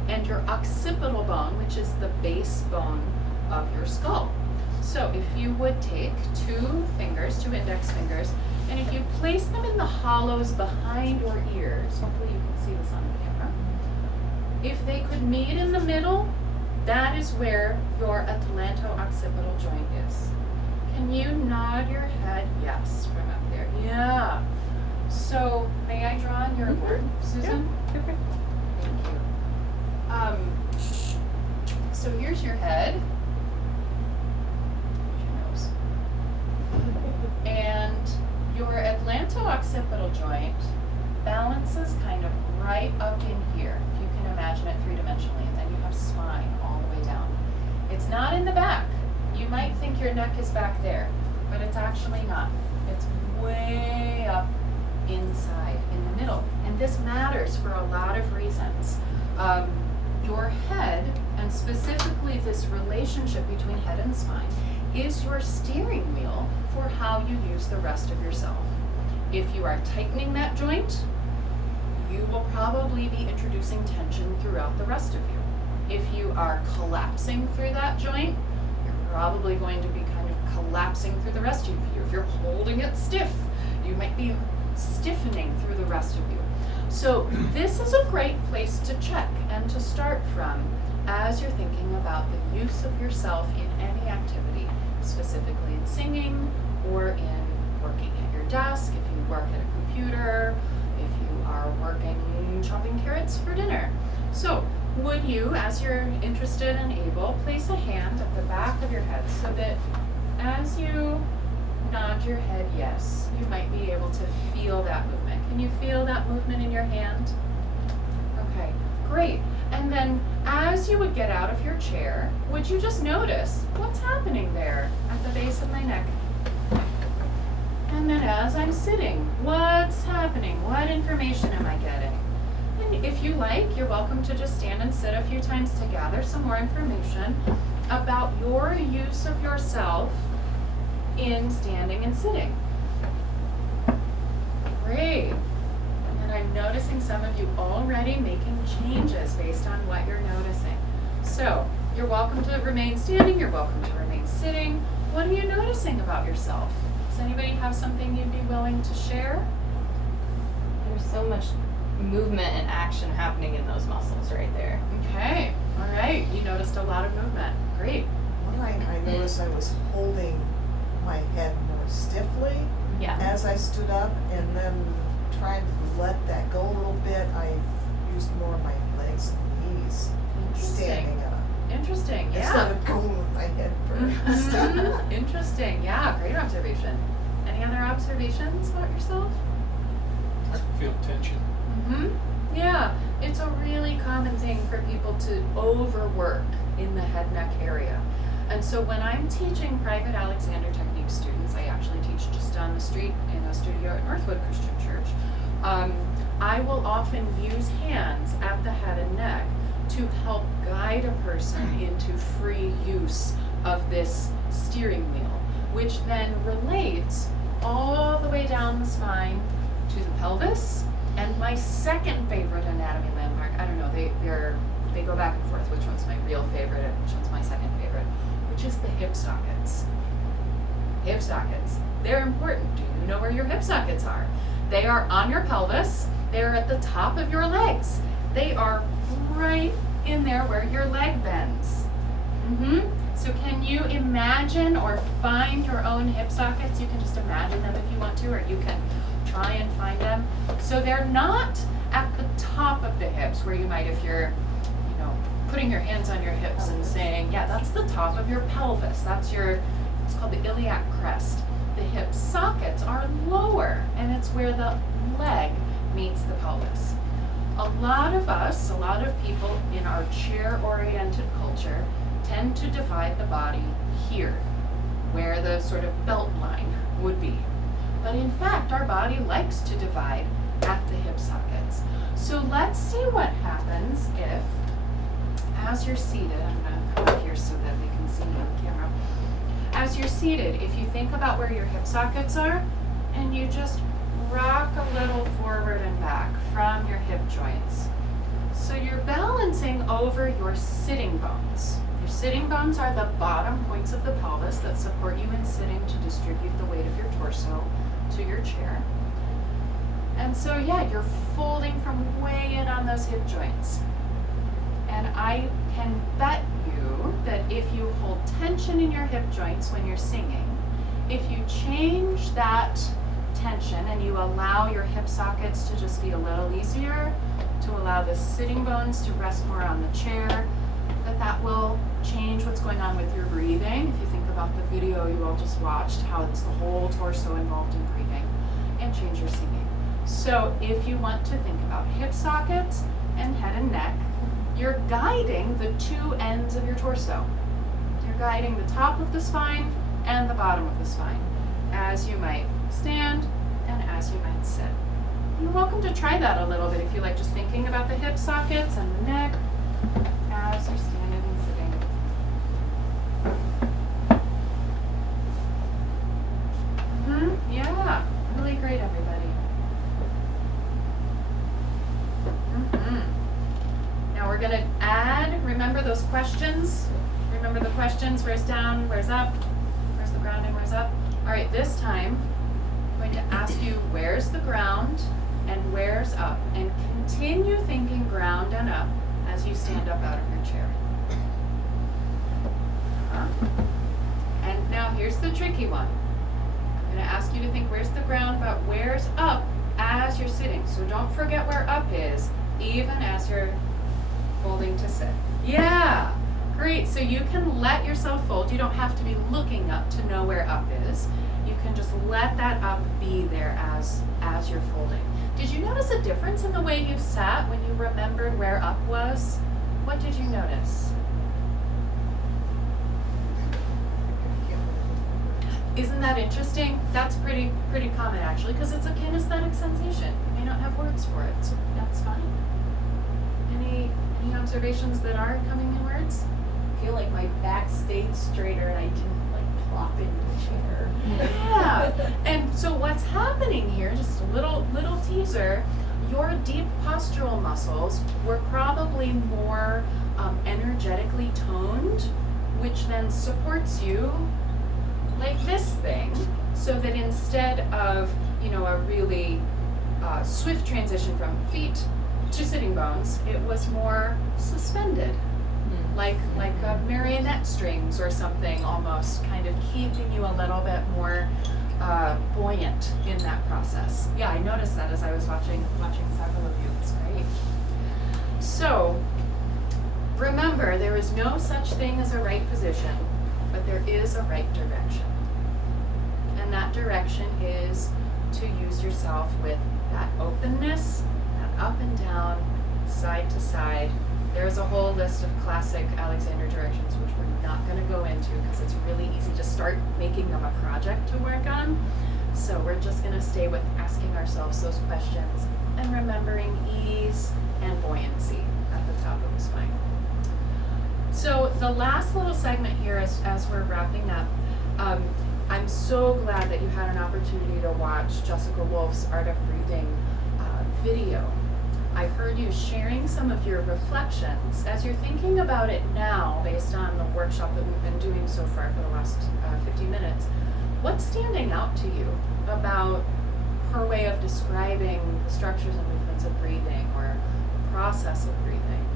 and your occipital bone, which is the base bone of your skull. So if you would take 2 fingers, 2 index fingers, and if you place them in the hollows behind your ears, hopefully you can see this on the camera, if they could meet in the middle, that is where your atlanto-occipital joint is. Can you nod your head yes from up there? Yeah. So may I draw on your board, Susan? Yeah. Okay. Thank you. So here's your head. Here's your nose. And your atlanto-occipital joint balances kind of right up in here, if you can imagine it 3-dimensionally, and then you have spine all the way down. It's not in the back. You might think your neck is back there, but it's actually not. It's way up inside, in the middle. And this matters for a lot of reasons. Your head, and specifically this relationship between head and spine, is your steering wheel for how you use the rest of yourself. If you are tightening that joint, you will probably be introducing tension throughout the rest of you. If you are collapsing through that joint, you're probably going to be kind of collapsing through the rest of you. If you're holding it stiff, you might be stiffening through the rest of you. So this is a great place to check and to start from as you're thinking about the use of yourself in any activity, specifically in singing or in working at your desk, if you work at a computer, if you are working chopping carrots for dinner. So would you, as you're interested and able, place a hand at the back of your head so that as you nod your head yes, you might be able to feel that movement. Can you feel that movement in your hand? Okay, great. And then as you would get out of your chair, would you just notice what's happening there at the base of my neck? And then as I'm sitting, what's happening? What information am I getting? And if you like, you're welcome to just stand and sit a few times to gather some more information about your use of yourself in standing and sitting. Great. And I'm noticing some of you already making changes based on what you're noticing. So you're welcome to remain standing, you're welcome to remain sitting. What are you noticing about yourself? Does anybody have something you'd be willing to share? There's so much movement and action happening in those muscles right there. Okay, all right. You noticed a lot of movement. Great. I noticed I was holding my head more stiffly Yeah. as I stood up, and then trying to let that go a little bit, I used more of my legs and knees standing up. Interesting, yeah. Instead of going with my head first. Mhm. Interesting, yeah, great observation. Any other observations about yourself? I can feel tension. Yeah, it's a really common thing for people to overwork in the head neck area. And so when I'm teaching private Alexander Technique students, I actually teach just down the street in a studio at Northwood Christian Church. I will often use hands at the head and neck to help guide a person into free use of this steering wheel, which then relates all the way down the spine to the pelvis. And my second favorite anatomy landmark, I don't know, they go back and forth, which one's my real favorite and which one's my second favorite, which is the hip sockets. Hip sockets, they're important. Do you know where your hip sockets are? They are on your pelvis, they're at the top of your legs. They are right in there where your leg bends. So can you imagine or find your own hip sockets? You can just imagine them if you want to, or you can try and find them. So they're not at the top of the hips where you might, if you're, you know, putting your hands on your hips and saying, yeah, that's the top of your pelvis. That's your, it's called the iliac crest. The hip sockets are lower, and it's where the leg meets the pelvis. A lot of us, a lot of people in our chair-oriented culture tend to divide the body here, where the sort of belt line would be. But in fact, our body likes to divide at the hip sockets. So let's see what happens if, as you're seated, I'm gonna come up here so that they can see me on the camera. As you're seated, if you think about where your hip sockets are, and you just rock a little forward and back from your hip joints. So you're balancing over your sitting bones. Your sitting bones are the bottom points of the pelvis that support you in sitting to distribute the weight of your torso to your chair. And so yeah, you're folding from way in on those hip joints. And I can bet you that if you hold tension in your hip joints when you're singing, if you change that tension and you allow your hip sockets to just be a little easier, to allow the sitting bones to rest more on the chair, that will change what's going on with your breathing. If you think about the video you all just watched, how it's the whole torso involved in breathing, and change your singing. So if you want to think about hip sockets and head and neck, you're guiding the two ends of your torso. You're guiding the top of the spine and the bottom of the spine, as you might stand and as you might sit. You're welcome to try that a little bit if you like, just thinking about the hip sockets and the neck as you're standing and sitting. Yeah, really great, everybody. Now we're gonna add, remember those questions? Remember the questions, where's down, where's up, where's the ground and where's up? All right, this time, I'm going to ask you where's the ground and where's up, and continue thinking ground and up as you stand up out of your chair. And now here's the tricky one. I'm going to ask you to think where's the ground, but where's up as you're sitting. So don't forget where up is, even as you're folding to sit. Yeah, great. So you can let yourself fold. You don't have to be looking up to know where up is. You can just let that up be there as you're folding. Did you notice a difference in the way you sat when you remembered where up was? What did you notice? Isn't that interesting? That's pretty common actually, because it's a kinesthetic sensation. You may not have words for it, so that's fine. Any observations that are coming in words? I feel like my back stayed straighter and I didn't like plop into the chair. Yeah, and so what's happening here, just a little teaser, your deep postural muscles were probably more energetically toned, which then supports you like this thing, so that instead of, you know, a really swift transition from feet to sitting bones, it was more suspended, like marionette strings or something, almost kind of keeping you a little bit more buoyant in that process. Yeah, I noticed that as I was watching several of you. It's great. So remember, there is no such thing as a right position, but there is a right direction. And that direction is to use yourself with that openness, that up and down, side to side There's a whole list of classic Alexander directions, which we're not going to go into because it's really easy to start making them a project to work on. So we're just going to stay with asking ourselves those questions and remembering ease and buoyancy at the top of the spine. So the last little segment here as we're wrapping up, I'm so glad that you had an opportunity to watch Jessica Wolf's Art of Breathing video. I heard you sharing some of your reflections. As you're thinking about it now, based on the workshop that we've been doing so far for the last 50 minutes, what's standing out to you about her way of describing the structures and movements of breathing or the process of breathing?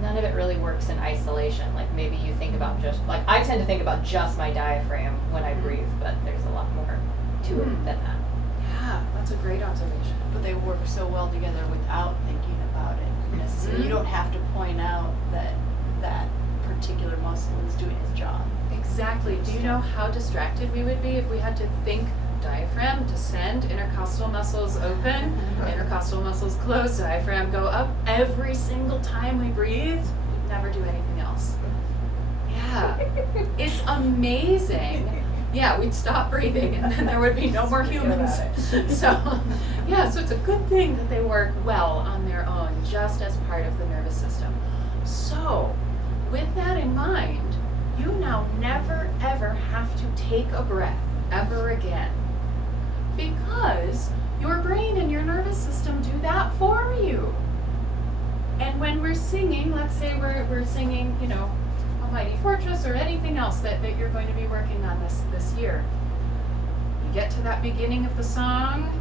None of it really works in isolation. Like maybe you think about just, like I tend to think about just my diaphragm when I breathe, but there's a lot more to it than that. Yeah, that's a great observation. But they work so well together without thinking about it necessarily. You don't have to point out that that particular muscle is doing its job. Exactly. Do you know how distracted we would be if we had to think diaphragm, descend, intercostal muscles open, intercostal muscles close, diaphragm go up every single time we breathe? We'd never do anything else. Yeah. It's amazing. Yeah, we'd stop breathing and then there would be no more humans. So, yeah, so it's a good thing that they work well on their own, just as part of the nervous system. So, with that in mind, you now never ever have to take a breath ever again, because your brain and your nervous system do that for you. And when we're singing, let's say we're singing, you know, Mighty Fortress or anything else that you're going to be working on this year. You get to that beginning of the song,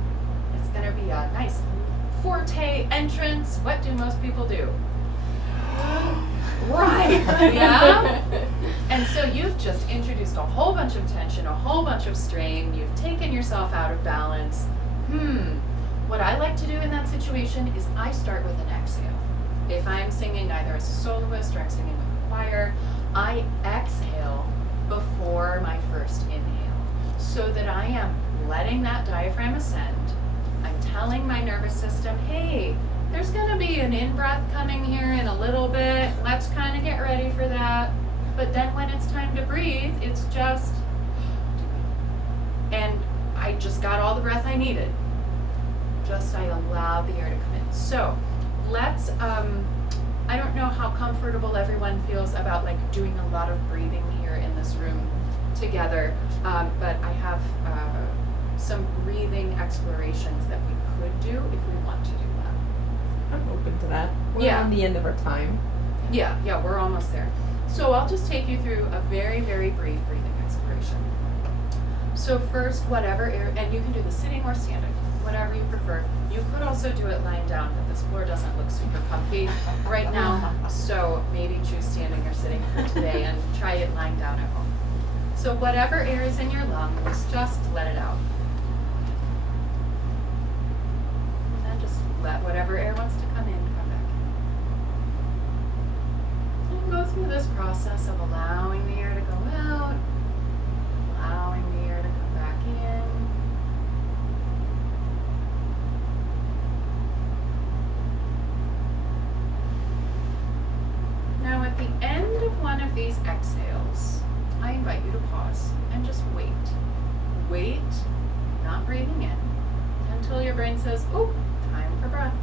it's going to be a nice forte entrance. What do most people do? Right, yeah? And so you've just introduced a whole bunch of tension, a whole bunch of strain. You've taken yourself out of balance. What I like to do in that situation is I start with an exhale. If I'm singing either as a soloist or I'm singing with a choir, I exhale before my first inhale so that I am letting that diaphragm ascend. I'm telling my nervous system, hey, there's going to be an in-breath coming here in a little bit. Let's kind of get ready for that. But then when it's time to breathe, it's just, and I just got all the breath I needed. Just I allowed the air to come in. So let's, I don't know how comfortable everyone feels about like doing a lot of breathing here in this room together, but I have some breathing explorations that we could do if we want to do that. I'm open to that. We're Yeah. on the end of our time. Yeah, we're almost there. So I'll just take you through a very, very brief breathing exploration. So first, whatever air, and you can do the sitting or standing, whatever you prefer. You could also do it lying down, but this floor doesn't look super comfy right now, so maybe choose standing or sitting for today and try it lying down at home. So whatever air is in your lungs, just let it out. And then just let whatever air wants to come in, come back in. And go through this process of allowing the air to go out, allowing the air to come back in. Now at the end of one of these exhales, I invite you to pause and just wait. Wait, not breathing in, until your brain says, oh, time for breath.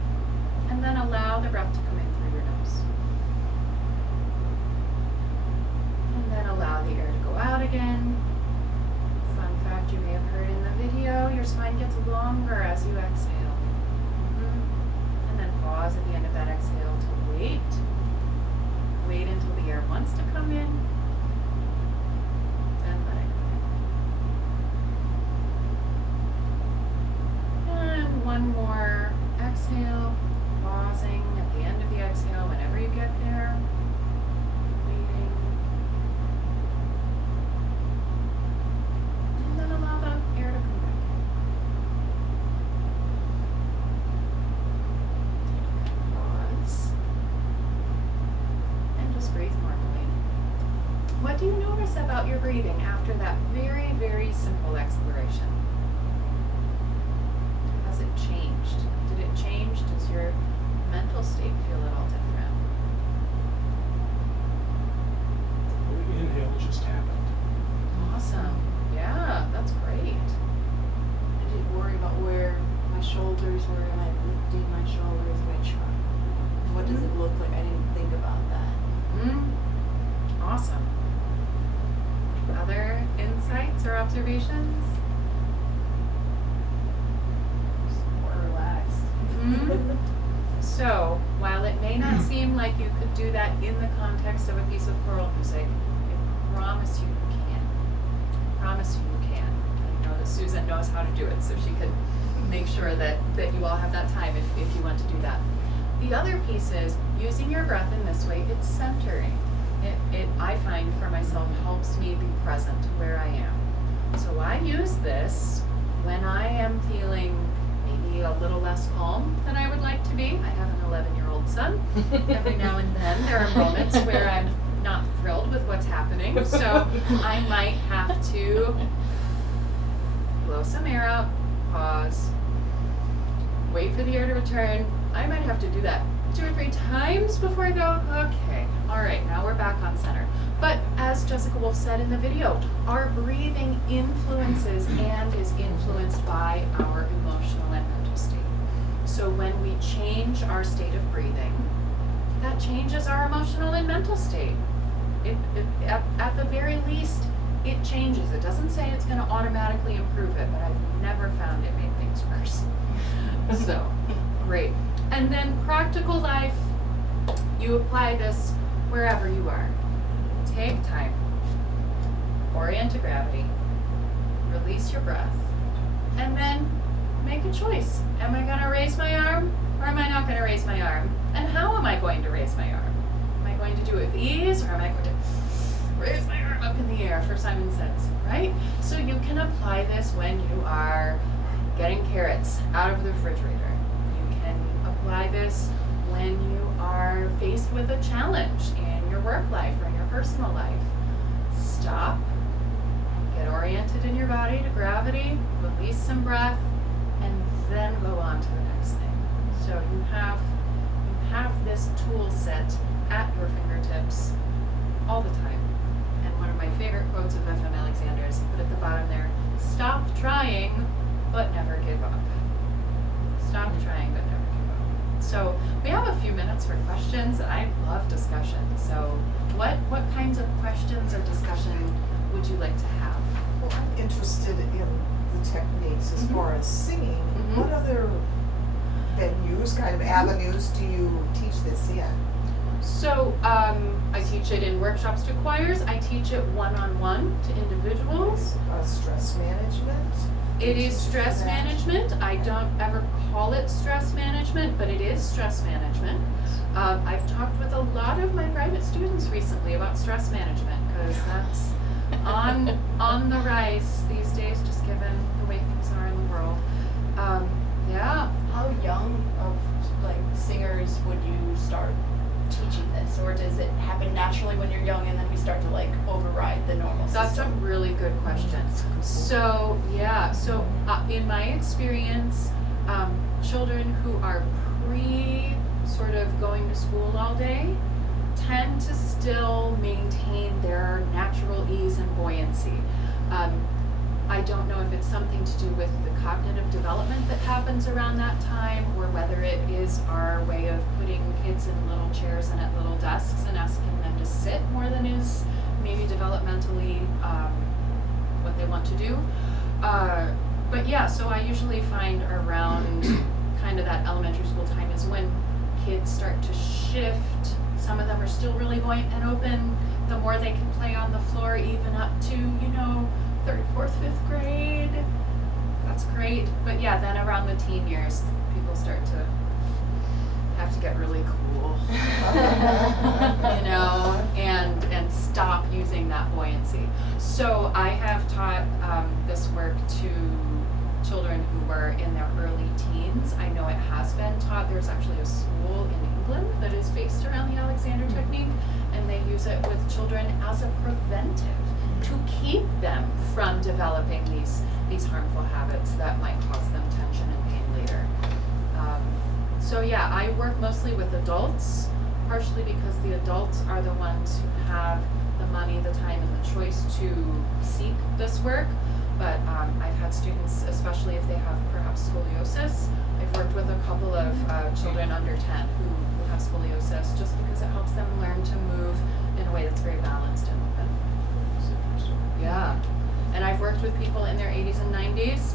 And then allow the breath to come in through your nose. And then allow the air to go out again. Fun fact you may have heard in the video, your spine gets longer as you exhale. And then pause at the end of that exhale to wait. Wait until the air wants to come in, and let it come in. And one more exhale, pausing at the end of the exhale whenever you get there, waiting. And then allow the air to come back in. Pause. And just breathe normally. What do you notice about your breathing after that very, very simple exploration? Has it changed? Did it change? Does your mental state feel at all different? The inhale just happened. Awesome. Yeah, that's great. I did worry about where my shoulders were. Am I lifting my shoulders? Which one? What does it look like? I didn't think about that. Awesome. Other insights or observations? Just more relaxed. So, while it may not seem like you could do that in the context of a piece of choral music, I promise you you can. Promise you you can. I know that Susan knows how to do it, so she could make sure that you all have that time if you want to do that. The other piece is using your breath in this way, it's centering. It I find for myself helps me be present where I am. So I use this when I am feeling maybe a little less calm than I would like to be. I have an 11-year-old son. Every now and then there are moments where I'm not thrilled with what's happening. So I might have to blow some air out, pause, wait for the air to return. I might have to do that 2 or 3 times before I go, okay, all right, now we're back on center. But as Jessica Wolf said in the video, our breathing influences and is influenced by our emotional and mental state. So when we change our state of breathing, that changes our emotional and mental state. At the very least, it changes. It doesn't say it's going to automatically improve it, but I've never found it made things worse. So, great. And then practical life, you apply this wherever you are. Take time, orient to gravity, release your breath, and then make a choice. Am I going to raise my arm or am I not going to raise my arm? And how am I going to raise my arm? Am I going to do it with ease or am I going to raise my arm up in the air for Simon Says, right? So you can apply this when you are getting carrots out of the refrigerator. You can apply this when you are faced with a challenge in your work life or in your personal life. Stop, get oriented in your body to gravity, release some breath, and then go on to the next thing. So you have this tool set at your fingertips all the time. And one of my favorite quotes of F.M. Alexander is put at the bottom there, stop trying, but never give up. Stop trying, but never give up. So we have a few minutes for questions, and I love discussion. So what kinds of questions or discussion would you like to have? Well, I'm interested in the techniques as far as singing. What other venues, kind of avenues do you teach this in? So I teach it in workshops to choirs. I teach it one-on-one to individuals. Stress management? It is stress management. I don't ever call it stress management, but it is stress management. I've talked with a lot of my private students recently about stress management because that's on the rise these days, just given the way things are in the world. Yeah. How young of singers would you start teaching this, or does it happen naturally when you're young and then we start to override the normal system? That's a really good question. So yeah, in my experience, children who are sort of going to school all day tend to still maintain their natural ease and buoyancy. I don't know if it's something to do with the cognitive development that happens around that time, or whether it is our way of putting kids in little chairs and at little desks and asking them to sit more than is maybe developmentally what they want to do. But yeah, so I usually find around kind of that elementary school time is when kids start to shift. Some of them are still really buoyant and open. The more they can play on the floor, even up to, 3rd, 4th, 5th grade. That's great. But yeah, then around the teen years, people start to have to get really cool, and stop using that buoyancy. So I have taught this work to children who were in their early teens. I know it has been taught. There's actually a school in England that is based around the Alexander technique, and they use it with children as a preventive to keep them from developing these harmful habits that might cause them tension and pain later. So yeah, I work mostly with adults, partially because the adults are the ones who have the money, the time, and the choice to seek this work. But I've had students, especially if they have perhaps scoliosis. I've worked with a couple of children under 10 who have scoliosis, just because it helps them learn to move in a way that's very balanced and open. Yeah, and I've worked with people in their 80s and 90s.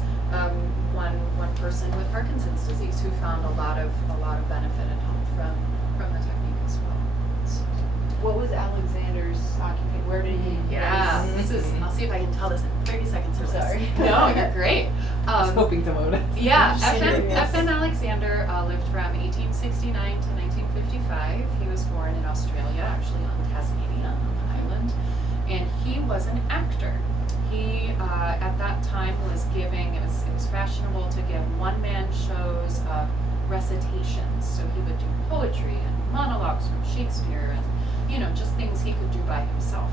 One person with Parkinson's disease who found a lot of benefit and help from the technique as well. So. What was Alexander's occupation? Where did he? Yeah, this is. I'll see if I can tell this in 30 seconds or less. Sorry. No, you're great. I was hoping someone would. Yeah, F.M. Alexander lived from 1869 to 1955. He was born in Australia, actually on Tasmania, on the island, and he was an actor. He, at that time, was giving, it was fashionable to give one-man shows of recitations. So he would do poetry and monologues from Shakespeare and, just things he could do by himself.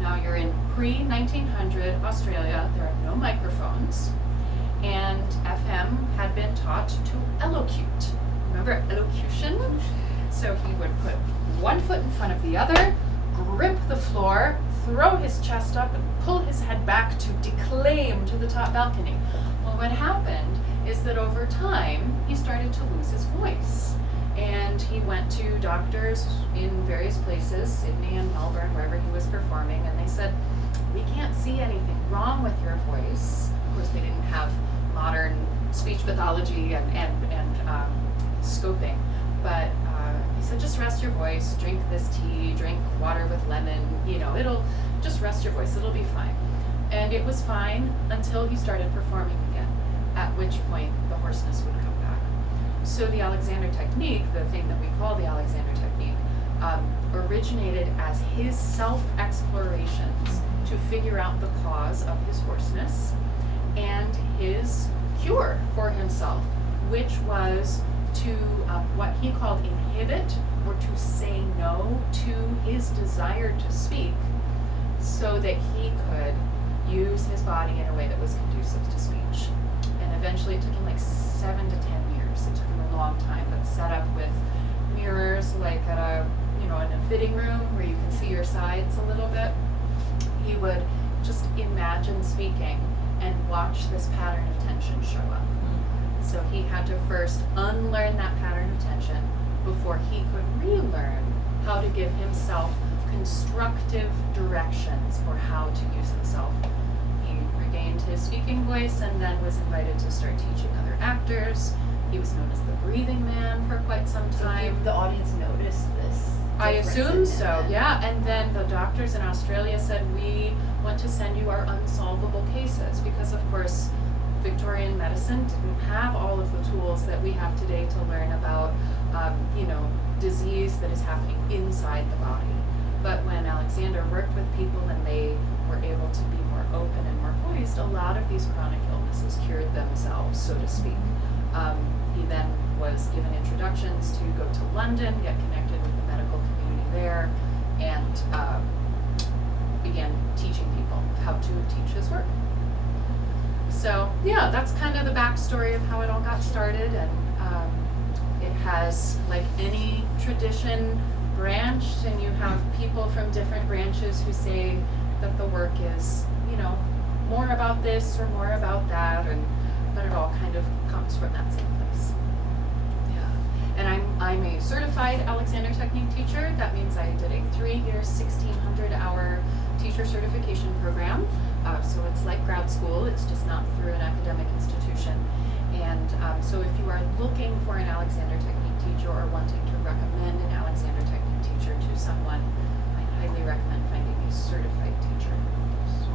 Now you're in pre-1900 Australia, there are no microphones, and FM had been taught to elocute. Remember elocution? So he would put one foot in front of the other, grip the floor, throw his chest up, and pull his head back to declaim to the top balcony. Well, what happened is that over time, he started to lose his voice. And he went to doctors in various places, Sydney and Melbourne, wherever he was performing, and they said, we can't see anything wrong with your voice. Of course, they didn't have modern speech pathology and scoping, but he said, just rest your voice, drink this tea, drink water with lemon, it'll just rest your voice, it'll be fine. And it was fine until he started performing again, at which point the hoarseness would come back. So the Alexander technique, the thing that we call the Alexander technique, originated as his self-explorations to figure out the cause of his hoarseness and his cure for himself, which was to what he called inhibit, or to say no to his desire to speak, so that he could use his body in a way that was conducive to speech. And eventually it took him like 7 to 10 years. It took him a long time, but set up with mirrors, like at a, in a fitting room where you can see your sides a little bit. He would just imagine speaking and watch this pattern of tension show up. So he had to first unlearn that pattern of tension before he could relearn how to give himself constructive directions for how to use himself. He regained his speaking voice and then was invited to start teaching other actors. He was known as the breathing man for quite some time. Did the audience notice this? I assume so, then? yeah. And then the doctors in Australia said, we want to send you our unsolvable cases, because of course Victorian medicine didn't have all of the tools that we have today to learn about, disease that is happening inside the body. But when Alexander worked with people and they were able to be more open and more poised, a lot of these chronic illnesses cured themselves, so to speak. He then was given introductions to go to London, get connected with the medical community there, and began teaching people how to teach his work. So yeah, that's kind of the backstory of how it all got started, and it has, like any tradition, branched, and you have people from different branches who say that the work is, more about this or more about that, but it all kind of comes from that same place. Yeah, and I'm a certified Alexander technique teacher. That means I did a 3-year, 1,600-hour teacher certification program. So it's like grad school, it's just not through an academic institution. And so if you are looking for an Alexander technique teacher or wanting to recommend an Alexander technique teacher to someone, I highly recommend finding a certified teacher. So,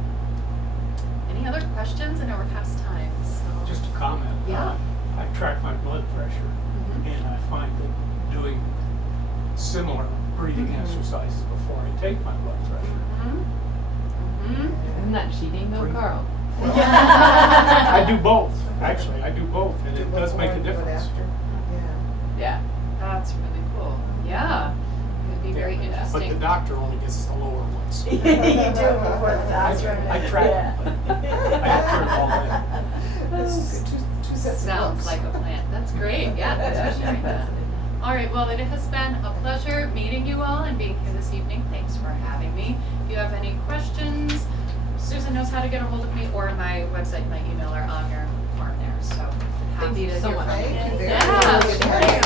any other questions? I know we're past time. So. Just a comment. Yeah. I track my blood pressure, and I find that doing similar breathing exercises before I take my blood pressure. Isn't that cheating though, Carl? I do both, actually. I do both, and it does make a difference. Yeah. That's really cool. Yeah. It'd be very interesting. But the doctor only gets the lower ones. You do before the doctor. I track them, but I don't turn it all in. It's two sets of Sounds books. like a plan. That's great. Yeah, thanks for sharing that. All right, well, it has been a pleasure meeting you all and being here this evening. Thanks for having me. If you have any questions, Susan knows how to get a hold of me, or my website and my email are on your form there. So happy to so hear much. from you. Thank you very Yeah, much. sure.